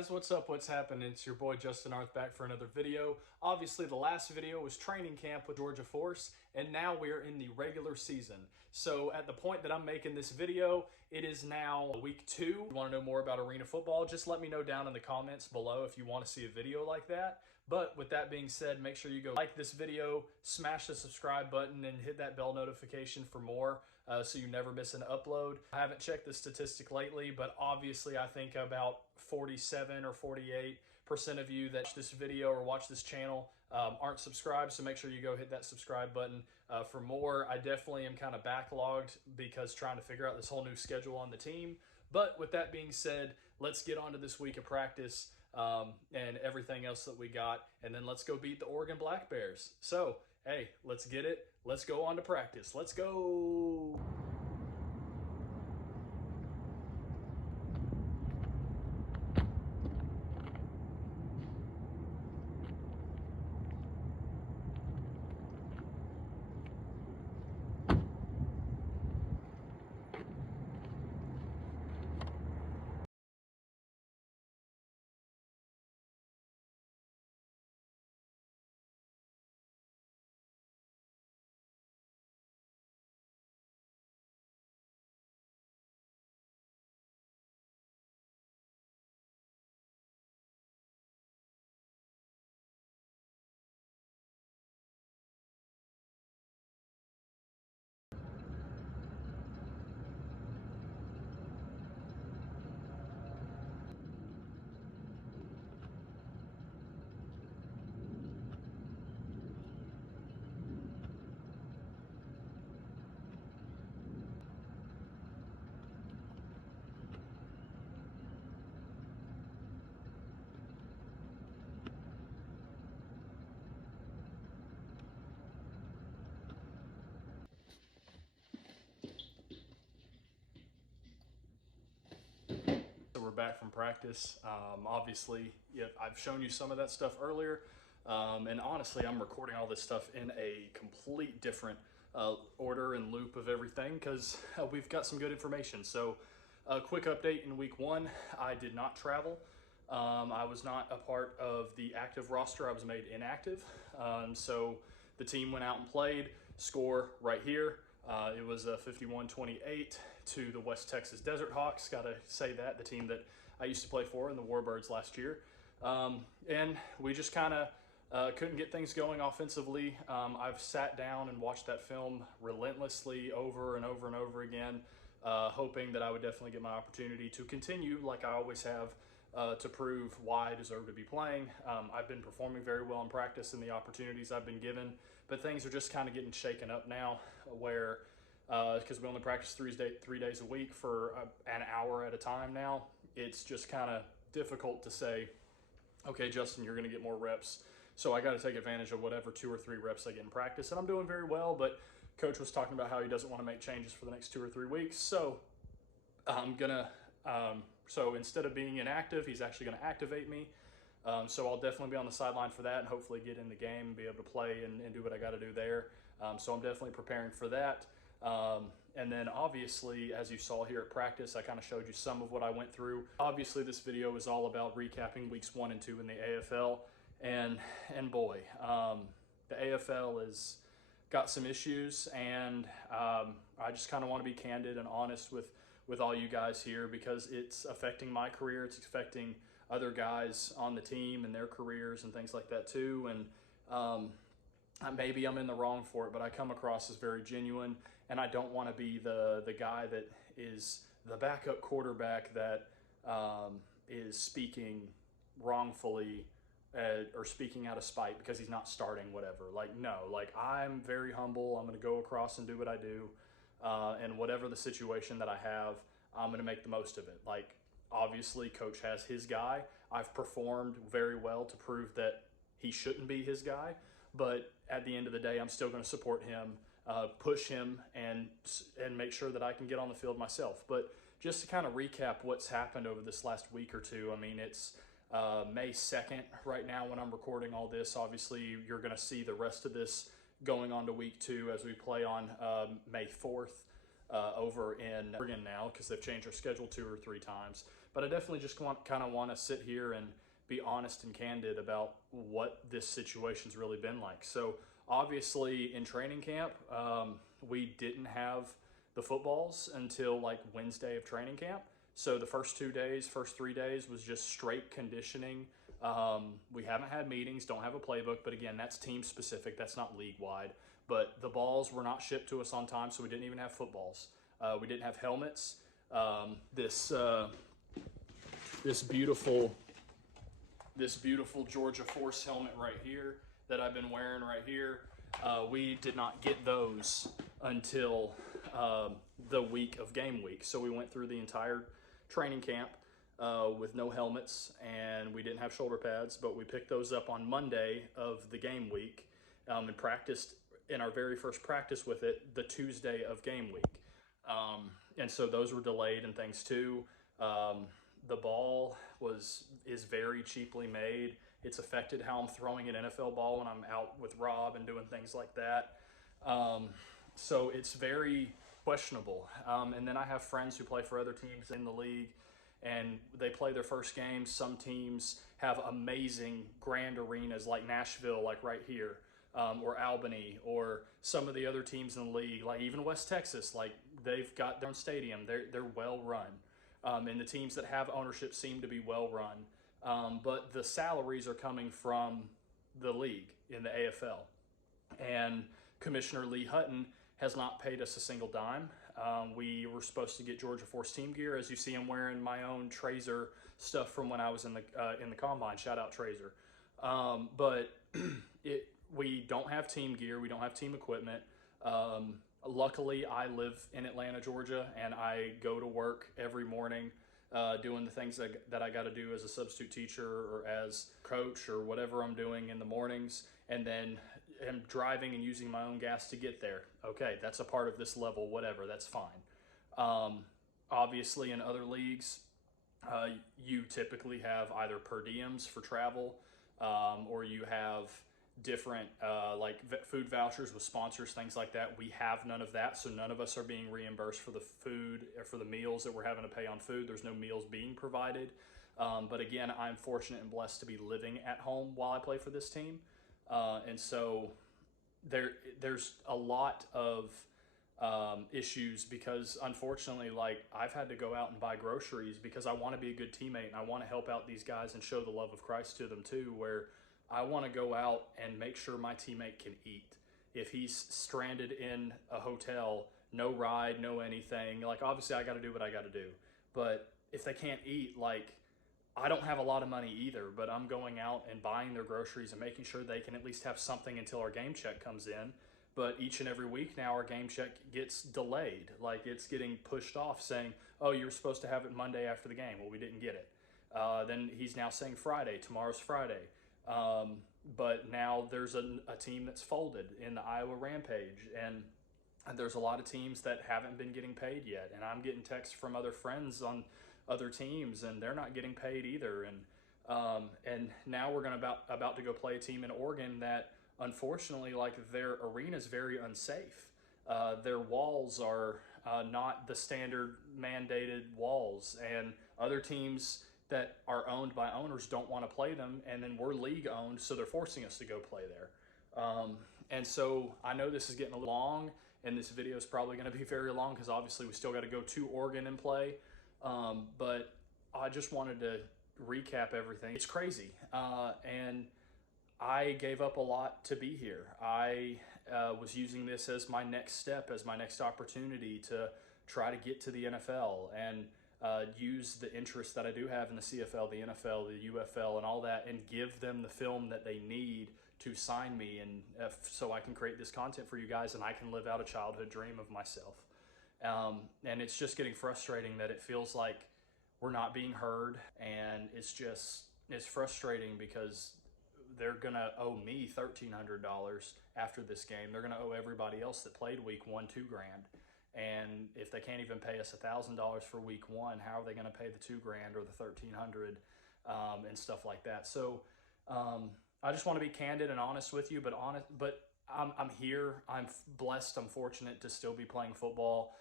guys, what's up? What's happening? It's your boy Justin Arth back for another video. Obviously, the last video was training camp with Georgia Force, and now we're in the regular season. So at the point that I'm making this video, it is now week 2. If you want to know more about arena football, just let me know down in the comments below if you want to see a video like that. But with that being said, make sure you go like this video, smash the subscribe button, and hit that bell notification for more so you never miss an upload. I haven't checked the statistic lately, but obviously I think about 47 or 48% of you that watch this video or watch this channel aren't subscribed, so make sure you go hit that subscribe button for more. I definitely am kind of backlogged because trying to figure out this whole new schedule on the team. But with that being said, let's get on to this week of practice and everything else that we got, and then let's go beat the Oregon Black Bears. So, hey, let's get it. Let's go on to practice. Let's go. So we're back from practice. Obviously, yeah, I've shown you some of that stuff earlier. And honestly, I'm recording all this stuff in a complete different order and loop of everything because we've got some good information. So a quick update in week 1, I did not travel. I was not a part of the active roster. I was made inactive. So the team went out and played. Score right here. It was a 51-28 to the West Texas Desert Hawks. Got to say that, the team that I used to play for in the Warbirds last year. And we just kind of couldn't get things going offensively. I've sat down and watched that film relentlessly over and over and over again, hoping that I would definitely get my opportunity to continue like I always have, to prove why I deserve to be playing. I've been performing very well in practice and the opportunities I've been given, but things are just kind of getting shaken up now where, because we only practice 3 days a week for an hour at a time now, it's just kind of difficult to say, okay, Justin, you're going to get more reps. So I got to take advantage of whatever 2 or 3 reps I get in practice. And I'm doing very well, but coach was talking about how he doesn't want to make changes for the next 2 or 3 weeks. So I'm going to, so instead of being inactive, he's actually going to activate me. So I'll definitely be on the sideline for that and hopefully get in the game and be able to play and do what I got to do there. So I'm definitely preparing for that. And then obviously, as you saw here at practice, I kind of showed you some of what I went through. Obviously, this video is all about recapping weeks 1 and 2 in the AFL. And boy, the AFL has got some issues, and I just kind of want to be candid and honest with all you guys here because it's affecting my career. It's affecting other guys on the team and their careers and things like that too. And maybe I'm in the wrong for it, but I come across as very genuine, and I don't want to be the guy that is the backup quarterback that is speaking wrongfully or speaking out of spite because he's not starting, whatever. Like, no, like I'm very humble. I'm going to go across and do what I do. And whatever the situation that I have, I'm going to make the most of it. Like, obviously, coach has his guy. I've performed very well to prove that he shouldn't be his guy. But at the end of the day, I'm still going to support him, push him, and make sure that I can get on the field myself. But just to kind of recap what's happened over this last week or two, I mean, it's May 2nd right now when I'm recording all this. Obviously, you're going to see the rest of this going on to week 2 as we play on May 4th. over in Oregon now because they've changed their schedule 2 or 3 times. But I definitely just kind of want to sit here and be honest and candid about what this situation's really been like. So obviously in training camp, we didn't have the footballs until like Wednesday of training camp. So the first 3 days was just straight conditioning. We haven't had meetings, don't have a playbook, but again, that's team specific. That's not league wide. But the balls were not shipped to us on time, so we didn't even have footballs. We didn't have helmets. This beautiful Georgia Force helmet right here that I've been wearing right here. We did not get those until the week of game week. So we went through the entire training camp with no helmets, and we didn't have shoulder pads, but we picked those up on Monday of the game week and practiced in our very first practice with it the Tuesday of game week. And so those were delayed and things too. The ball is very cheaply made. It's affected how I'm throwing an NFL ball when I'm out with Rob and doing things like that. So it's very questionable. And then I have friends who play for other teams in the league, and they play their first game. Some teams have amazing grand arenas like Nashville, like right here, or Albany, or some of the other teams in the league, like even West Texas, like they've got their own stadium. They're well run. And the teams that have ownership seem to be well run. But the salaries are coming from the league in the AFL. And Commissioner Lee Hutton has not paid us a single dime. We were supposed to get Georgia Force team gear. As you see, I'm wearing my own Trazer stuff from when I was in the combine. Shout out Trazer. But we don't have team gear. We don't have team equipment. Luckily, I live in Atlanta, Georgia, and I go to work every morning doing the things that I got to do as a substitute teacher or as coach or whatever I'm doing in the mornings, and then am driving and using my own gas to get there. Okay, that's a part of this level, whatever, that's fine. Obviously, in other leagues, you typically have either per diems for travel, or you have different like food vouchers with sponsors, things like that. We have none of that, so none of us are being reimbursed for the food or for the meals that we're having to pay on food. There's no meals being provided. But again, I'm fortunate and blessed to be living at home while I play for this team. And so there's a lot of issues because unfortunately, like I've had to go out and buy groceries because I want to be a good teammate and I want to help out these guys and show the love of Christ to them too, where I want to go out and make sure my teammate can eat. If he's stranded in a hotel, no ride, no anything, like obviously I got to do what I got to do. But if they can't eat, like I don't have a lot of money either, but I'm going out and buying their groceries and making sure they can at least have something until our game check comes in. But each and every week now our game check gets delayed. Like it's getting pushed off saying, oh, you were supposed to have it Monday after the game. Well, we didn't get it. Then he's now saying Friday, tomorrow's Friday. But now there's a team that's folded in the Iowa Rampage, and there's a lot of teams that haven't been getting paid yet. And I'm getting texts from other friends on other teams, and they're not getting paid either. And now we're about to go play a team in Oregon that, unfortunately, like their arena is very unsafe. Their walls are not the standard mandated walls, and other teams that are owned by owners don't want to play them, and then we're league owned, so they're forcing us to go play there. And so I know this is getting a little long, and this video is probably going to be very long because obviously we still got to go to Oregon and play. But I just wanted to recap everything. It's crazy, and I gave up a lot to be here. I was using this as my next step, as my next opportunity to try to get to the NFL and use the interest that I do have in the CFL, the NFL, the UFL, and all that, and give them the film that they need to sign me, and so I can create this content for you guys, and I can live out a childhood dream of myself. And it's just getting frustrating that it feels like we're not being heard, and it's frustrating because they're gonna owe me $1,300 after this game. They're gonna owe everybody else that played week one $2,000. And if they can't even pay us $1,000 for week one, how are they going to pay the $2,000 or the $1,300 and stuff like that? So I just want to be candid and honest with you, but I'm here. I'm blessed. I'm fortunate to still be playing football.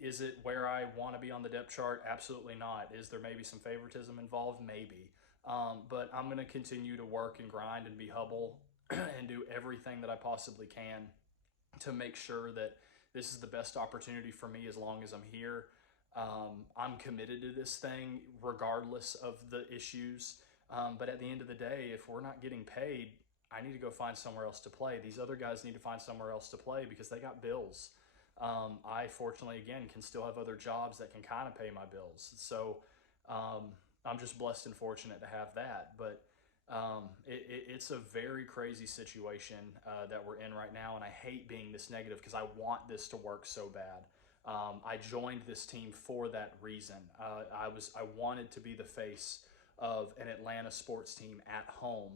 Is it where I want to be on the depth chart? Absolutely not. Is there maybe some favoritism involved? Maybe. But I'm going to continue to work and grind and be humble and do everything that I possibly can to make sure that this is the best opportunity for me as long as I'm here. I'm committed to this thing regardless of the issues. But at the end of the day, if we're not getting paid, I need to go find somewhere else to play. These other guys need to find somewhere else to play because they got bills. I fortunately, again, can still have other jobs that can kind of pay my bills. So I'm just blessed and fortunate to have that. But it's a very crazy situation that we're in right now, and I hate being this negative because I want this to work so bad. I joined this team for that reason. I wanted to be the face of an Atlanta sports team at home,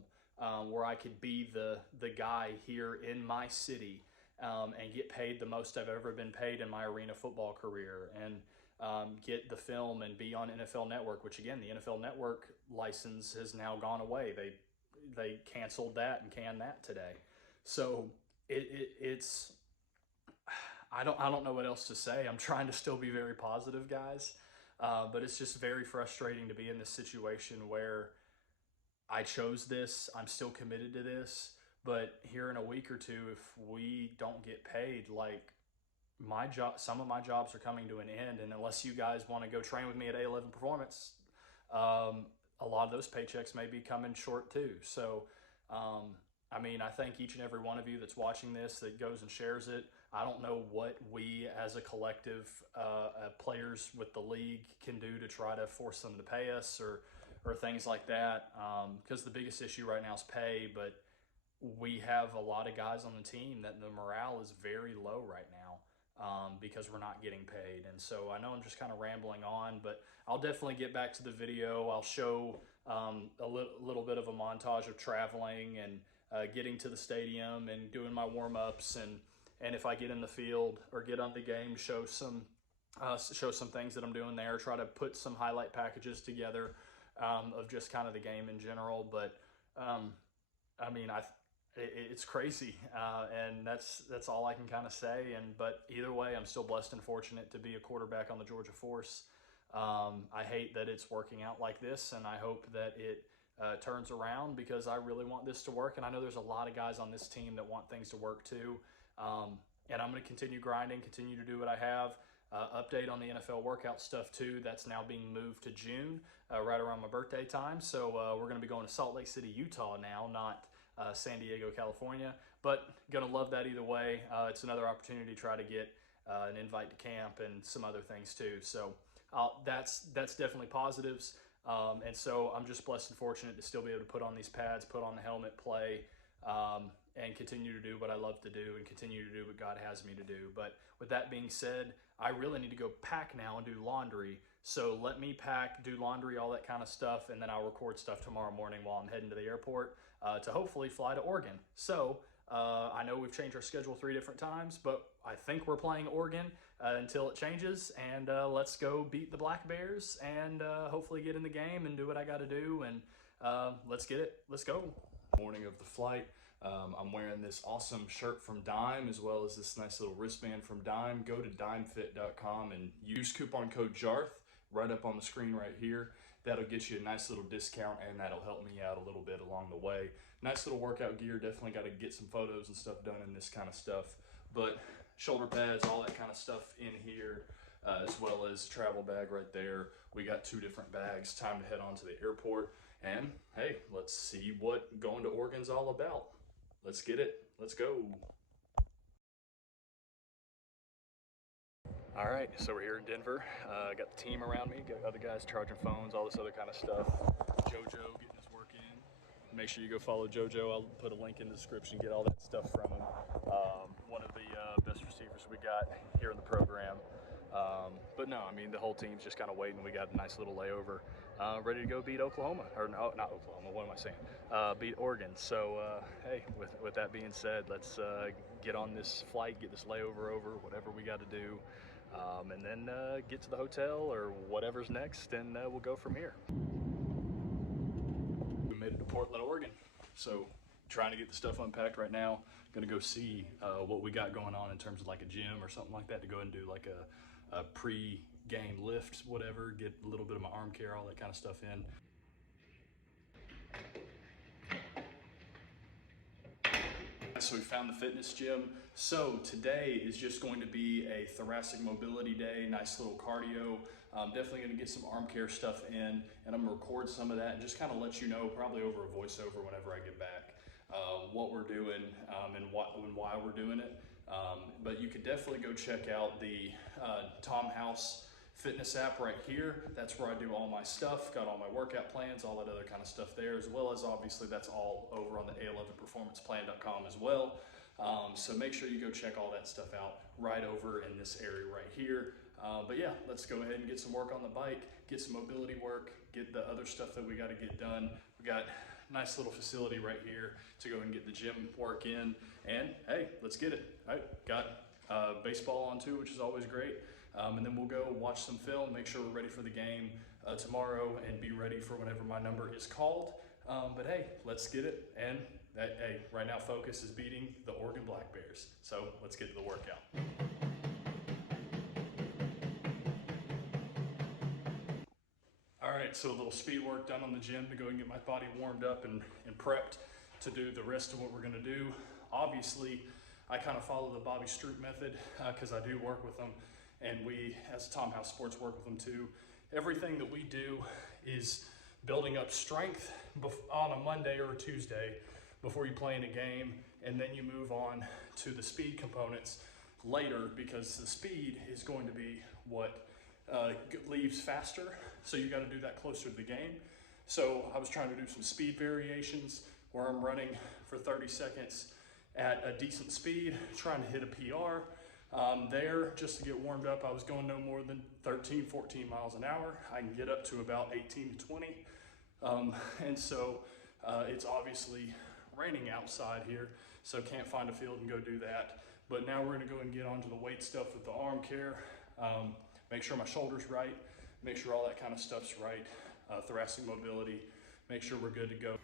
where I could be the guy here in my city and get paid the most I've ever been paid in my arena football career, and get the film and be on NFL Network, which again, the NFL Network license has now gone away. They canceled that and canned that today. So it's I don't know what else to say. I'm trying to still be very positive, guys, but it's just very frustrating to be in this situation where I chose this. I'm still committed to this, but here in a week or two, if we don't get paid, like my job, some of my jobs are coming to an end, and unless you guys want to go train with me at A11 Performance, a lot of those paychecks may be coming short too. So, I mean, I thank each and every one of you that's watching this that goes and shares it. I don't know what we as a collective, players with the league can do to try to force them to pay us or things like that, because the biggest issue right now is pay, but we have a lot of guys on the team that the morale is very low right now. Because we're not getting paid. And so I know I'm just kind of rambling on, but I'll definitely get back to the video. I'll show a little bit of a montage of traveling and getting to the stadium and doing my warm-ups, and if I get in the field or get on the game, show some things that I'm doing there, try to put some highlight packages together of just kind of the game in general. But I mean, it's crazy, and that's all I can kind of say. But either way, I'm still blessed and fortunate to be a quarterback on the Georgia Force. I hate that it's working out like this, and I hope that it turns around because I really want this to work. And I know there's a lot of guys on this team that want things to work too. And I'm going to continue grinding, continue to do what I have. Update on the NFL workout stuff too. That's now being moved to June, right around my birthday time. So we're going to be going to Salt Lake City, Utah now, not San Diego, California, but gonna love that either way. It's another opportunity to try to get an invite to camp and some other things too. So that's definitely positives. And so I'm just blessed and fortunate to still be able to put on these pads, put on the helmet, play, and continue to do what I love to do and continue to do what God has me to do. But with that being said, I really need to go pack now and do laundry. So let me pack, do laundry, all that kind of stuff, and then I'll record stuff tomorrow morning while I'm heading to the airport to hopefully fly to Oregon. So I know we've changed our schedule 3 different times, but I think we're playing Oregon until it changes. And let's go beat the Black Bears and hopefully get in the game and do what I got to do. And let's get it. Let's go. Morning of the flight. I'm wearing this awesome shirt from Dime as well as this nice little wristband from Dime. Go to dimefit.com and use coupon code JARTH right up on the screen right here. That'll get you a nice little discount, and that'll help me out a little bit along the way. Nice little workout gear. Definitely got to get some photos and stuff done in this kind of stuff. But shoulder pads, all that kind of stuff in here, as well as travel bag right there. We got 2 different bags. Time to head on to the airport. And hey, let's see what going to Oregon's all about. Let's get it. Let's go. All right, so we're here in Denver. Got the team around me, got other guys charging phones, all this other kind of stuff. JoJo getting his work in. Make sure you go follow JoJo. I'll put a link in the description, get all that stuff from him. One of the best receivers we got here in the program. But no, I mean, the whole team's just kind of waiting. We got a nice little layover, ready to go beat Oklahoma. Or no, not Oklahoma, what am I saying? Beat Oregon. So, hey, with that being said, let's get on this flight, get this layover over, whatever we got to do. And then get to the hotel or whatever's next, and we'll go from here. We made it to Portland, Oregon. So trying to get the stuff unpacked right now. Gonna go see what we got going on in terms of like a gym or something like that, to go and do like a pre-game lift, whatever, get a little bit of my arm care, all that kind of stuff in. So we found the fitness gym. So today is just going to be a thoracic mobility day, nice little cardio. I'm definitely gonna get some arm care stuff in, and I'm gonna record some of that and just kind of let you know, probably over a voiceover whenever I get back, what we're doing and why we're doing it. But you could definitely go check out the Tom House fitness app right here. That's where I do all my stuff, got all my workout plans, all that other kind of stuff there, as well as obviously that's all over on the A11performanceplan.com as well. So make sure you go check all that stuff out right over in this area right here. But yeah, let's go ahead and get some work on the bike, get some mobility work, get the other stuff that we got to get done. We got a nice little facility right here to go and get the gym work in, and hey, let's get it. I got baseball on too, which is always great. And then we'll go watch some film, make sure we're ready for the game tomorrow, and be ready for whenever my number is called. But hey, let's get it. And hey, right now focus is beating the Oregon Black Bears. So let's get to the workout. All right, so a little speed work done on the gym to go and get my body warmed up and prepped to do the rest of what we're gonna do. Obviously, I kind of follow the Bobby Stroop method because I do work with them, and we, as Tom House Sports, work with them too. Everything that we do is building up strength on a Monday or a Tuesday before you play in a game, and then you move on to the speed components later, because the speed is going to be what leaves faster, so you got to do that closer to the game. So I was trying to do some speed variations where I'm running for 30 seconds at a decent speed, trying to hit a PR. There, just to get warmed up, I was going no more than 13, 14 miles an hour. I can get up to about 18 to 20. And so it's obviously raining outside here, so can't find a field and go do that. But now we're gonna go and get onto the weight stuff with the arm care, make sure my shoulder's right, make sure all that kind of stuff's right, thoracic mobility, make sure we're good to go.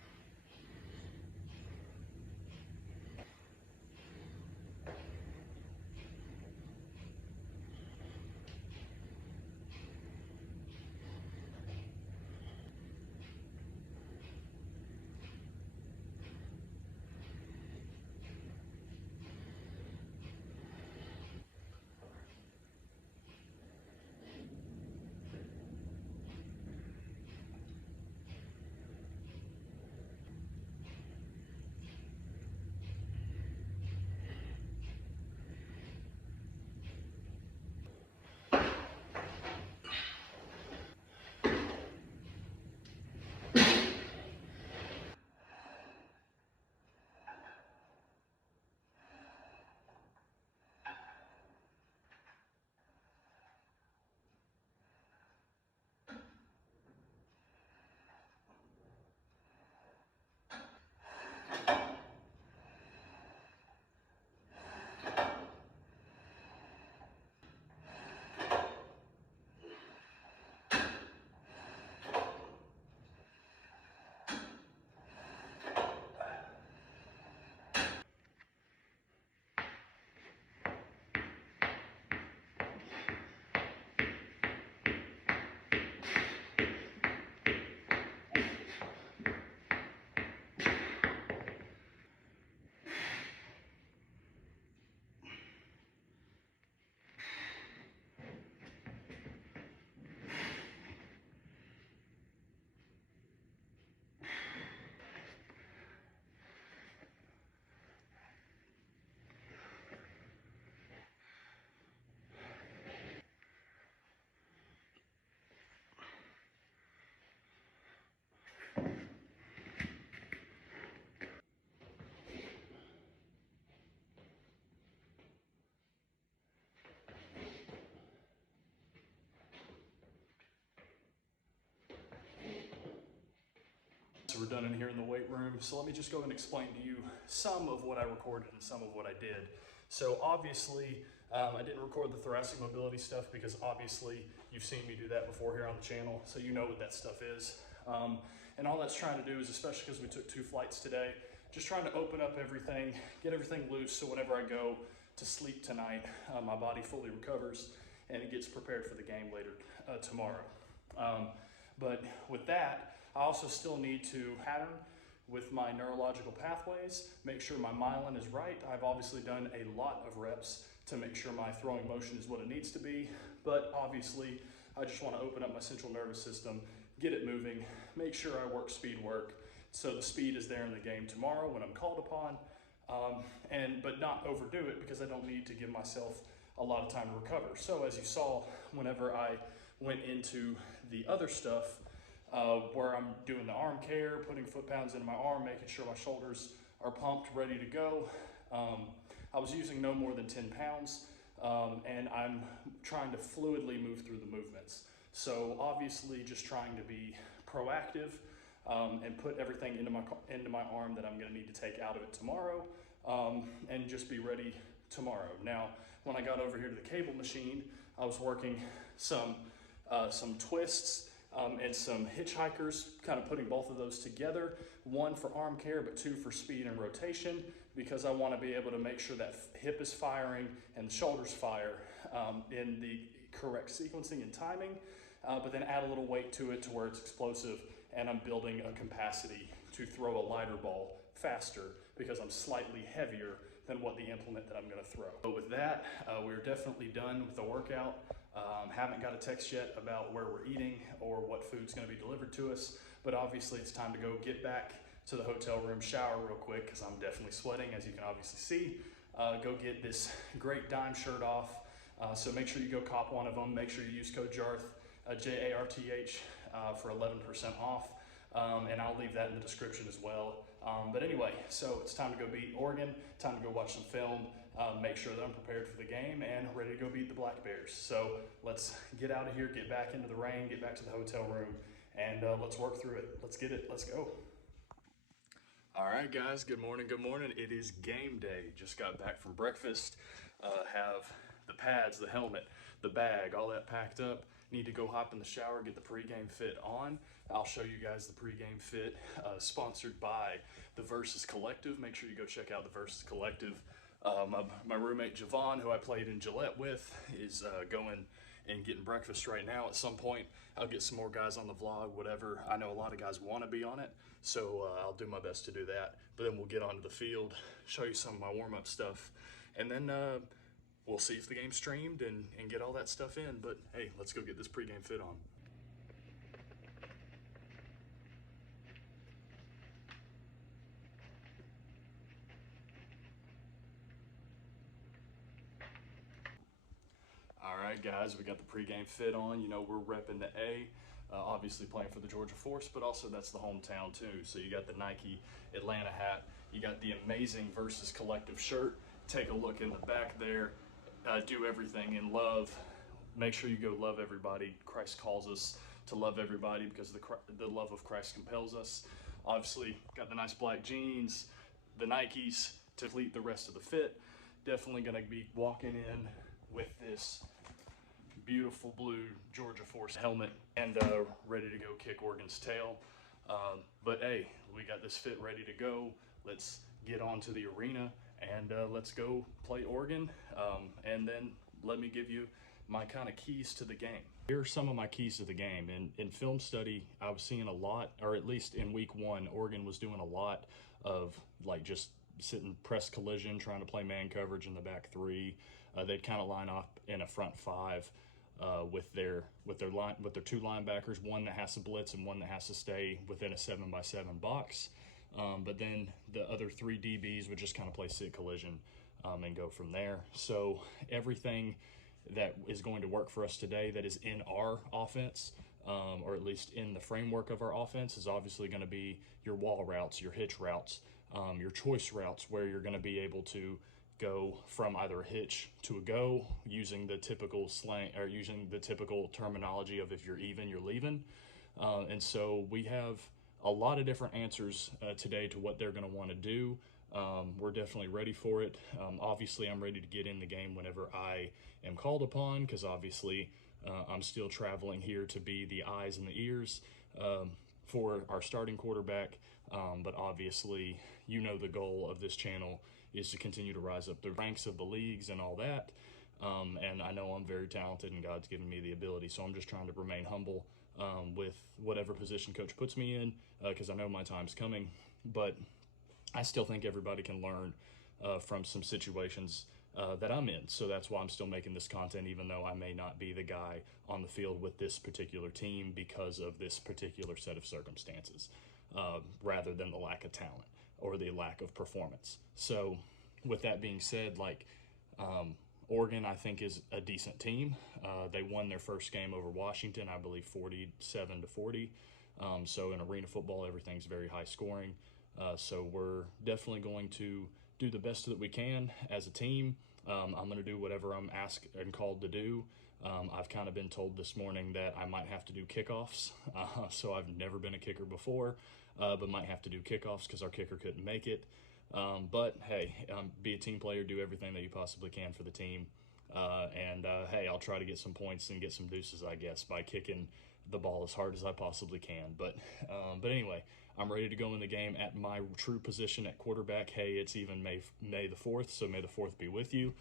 So we're done in here in the weight room. So let me just go and explain to you some of what I recorded and some of what I did. So obviously, I didn't record the thoracic mobility stuff because obviously you've seen me do that before here on the channel, so you know what that stuff is. And all that's trying to do is, especially because we took 2 flights today, just trying to open up everything, get everything loose, so whenever I go to sleep tonight, my body fully recovers and it gets prepared for the game later tomorrow. But with that, I also still need to pattern with my neurological pathways, make sure my myelin is right. I've obviously done a lot of reps to make sure my throwing motion is what it needs to be, but obviously I just want to open up my central nervous system, get it moving, make sure I work speed work, so the speed is there in the game tomorrow when I'm called upon, but not overdo it because I don't need to give myself a lot of time to recover. So as you saw, whenever I went into the other stuff, where I'm doing the arm care, putting foot pounds into my arm, making sure my shoulders are pumped, ready to go, I was using no more than 10 pounds, and I'm trying to fluidly move through the movements. So obviously just trying to be proactive, and put everything into my arm that I'm gonna need to take out of it tomorrow, and just be ready tomorrow. Now, when I got over here to the cable machine, I was working some twists, and some hitchhikers, kind of putting both of those together, one for arm care, but two for speed and rotation, because I want to be able to make sure that hip is firing and the shoulders fire in the correct sequencing and timing, but then add a little weight to it to where it's explosive, and I'm building a capacity to throw a lighter ball faster because I'm slightly heavier than what the implement that I'm going to throw. But with that, we're definitely done with the workout. Haven't got a text yet about where we're eating or what food's going to be delivered to us, but obviously it's time to go get back to the hotel room, shower real quick because I'm definitely sweating, as you can obviously see. Go get this great Dime shirt off, so make sure you go cop one of them. Make sure you use code JARTH, J-A-R-T-H, for 11% off, and I'll leave that in the description as well. But anyway, so it's time to go beat Oregon, time to go watch some film, make sure that I'm prepared for the game and ready to go beat the Black Bears. So let's get out of here, get back into the rain, get back to the hotel room, and let's work through it. Let's get it, let's go. All right, guys, good morning, good morning. It is game day. Just got back from breakfast, have the pads, the helmet, the bag, all that packed up. Need to go hop in the shower, get the pregame fit on. I'll show you guys the pregame fit, sponsored by the Versus Collective. Make sure you go check out the Versus Collective. My roommate Javon, who I played in Gillette with, is going and getting breakfast right now. At some point, I'll get some more guys on the vlog, whatever. I know a lot of guys want to be on it, so I'll do my best to do that. But then we'll get onto the field, show you some of my warm-up stuff, and then we'll see if the game's streamed and get all that stuff in. But hey, let's go get this pregame fit on. All right, guys, we got the pregame fit on. You know, we're repping the A, obviously playing for the Georgia Force, but also that's the hometown too. So you got the Nike Atlanta hat, you got the amazing Versus Collective shirt. Take a look in the back there. Do everything in love. Make sure you go love everybody. Christ calls us to love everybody because the love of Christ compels us. Obviously, got the nice black jeans, the Nikes to complete the rest of the fit. Definitely gonna be walking in with this beautiful blue Georgia Force helmet and ready to go kick Oregon's tail. But hey, we got this fit ready to go. Let's get onto the arena and let's go play Oregon. And then let me give you my kind of keys to the game. Here are some of my keys to the game. In film study, I was seeing a lot, or at least in week one, Oregon was doing a lot of like just sitting press collision, trying to play man coverage in the back three. They'd kind of line up in a front five with their two linebackers, one that has to blitz and one that has to stay within a 7x7 box. But then the other three DBs would just kind of play sit collision and go from there. So everything that is going to work for us today that is in our offense, or at least in the framework of our offense, is obviously going to be your wall routes, your hitch routes, your choice routes, where you're going to be able to go from either a hitch to a go using the typical slang or using the typical terminology of if you're even, you're leaving. And so we have a lot of different answers today to what they're going to want to do. We're definitely ready for it. Obviously, I'm ready to get in the game whenever I am called upon, because obviously I'm still traveling here to be the eyes and the ears for our starting quarterback. But obviously, you know, the goal of this channel is to continue to rise up the ranks of the leagues and all that. And I know I'm very talented and God's given me the ability, so I'm just trying to remain humble with whatever position coach puts me in, because I know my time's coming. But I still think everybody can learn from some situations that I'm in. So that's why I'm still making this content, even though I may not be the guy on the field with this particular team because of this particular set of circumstances, rather than the lack of talent or the lack of performance. So with that being said, like, Oregon, I think, is a decent team. They won their first game over Washington, I believe 47-40. So in arena football, everything's very high scoring. So we're definitely going to do the best that we can as a team. I'm going to do whatever I'm asked and called to do. I've kind of been told this morning that I might have to do kickoffs. So I've never been a kicker before, but might have to do kickoffs because our kicker couldn't make it. But hey, be a team player, do everything that you possibly can for the team. And hey, I'll try to get some points and get some deuces, I guess, by kicking the ball as hard as I possibly can. But anyway, I'm ready to go in the game at my true position at quarterback. Hey, it's even May the 4th, so May the 4th be with you.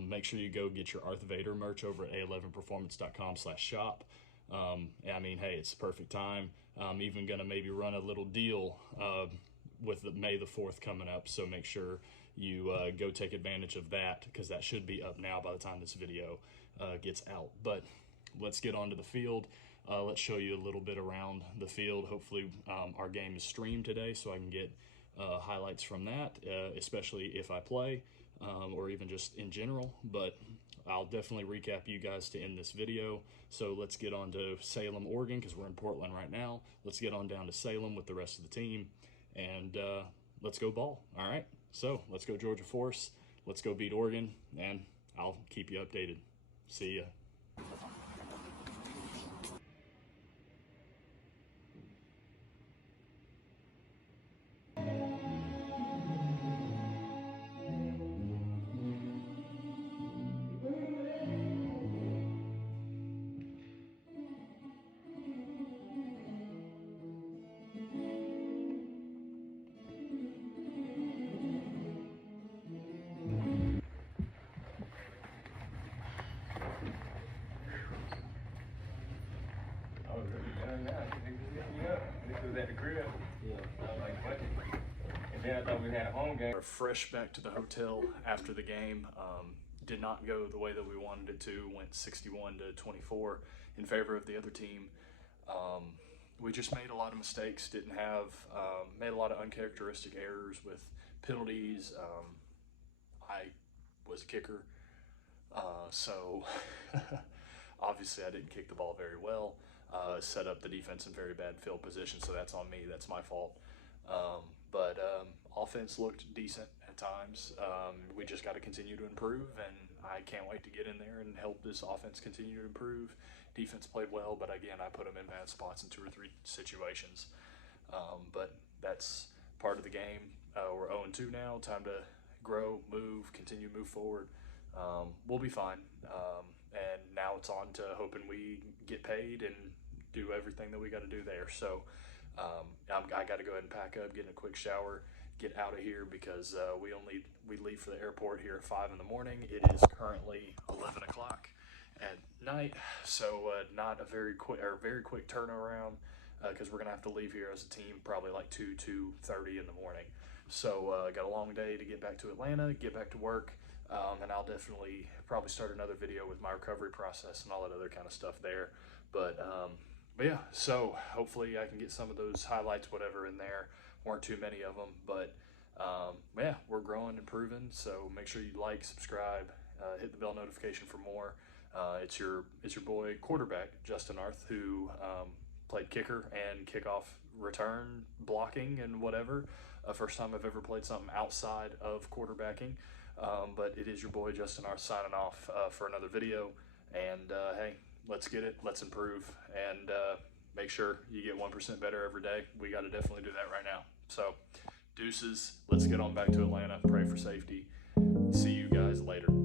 Make sure you go get your Darth Vader merch over at A11performance.com/shop. I mean, hey, it's the perfect time. I'm even going to maybe run a little deal with the May the 4th coming up, so make sure you go take advantage of that, because that should be up now by the time this video gets out. But let's get onto the field. Let's show you a little bit around the field. Hopefully our game is streamed today, so I can get highlights from that, especially if I play, or even just in general. But I'll definitely recap you guys to end this video. So let's get on to Salem, Oregon, because we're in Portland right now. Let's get on down to Salem with the rest of the team, and let's go ball. All right, so let's go Georgia Force. Let's go beat Oregon, and I'll keep you updated. See ya. At the crib. Yeah. I was like, fuck it. And then I thought we had a home game. We're fresh back to the hotel after the game. Did not go the way that we wanted it to. Went 61-24 in favor of the other team. We just made a lot of mistakes. Made a lot of uncharacteristic errors with penalties. I was a kicker, so obviously I didn't kick the ball very well. Set up the defense in very bad field position, so that's on me. That's my fault. But offense looked decent at times. We just got to continue to improve, and I can't wait to get in there and help this offense continue to improve. Defense played well, but again, I put them in bad spots in 2 or 3 situations. But that's part of the game. We're 0-2 now. Time to grow, move, continue to move forward. We'll be fine. And now it's on to hoping we get paid and do everything that we got to do there. So I got to go ahead and pack up, get in a quick shower, get out of here, because we leave for the airport here at 5 in the morning. It is currently 11 o'clock at night, so not a very quick turnaround, because we're gonna have to leave here as a team probably like 2:30 in the morning. So got a long day to get back to Atlanta, get back to work. And I'll definitely probably start another video with my recovery process and all that other kind of stuff there. But yeah, so hopefully I can get some of those highlights, whatever, in there. Weren't too many of them, but yeah, we're growing, improving. So make sure you like, subscribe, hit the bell notification for more. It's your boy quarterback, Justin Arth, who played kicker and kickoff return blocking and whatever. First time I've ever played something outside of quarterbacking. But it is your boy Justin Arth signing off for another video. And hey, let's get it, let's improve, and make sure you get 1% better every day. We got to definitely do that right now. So deuces, let's get on back to Atlanta, pray for safety. See you guys later.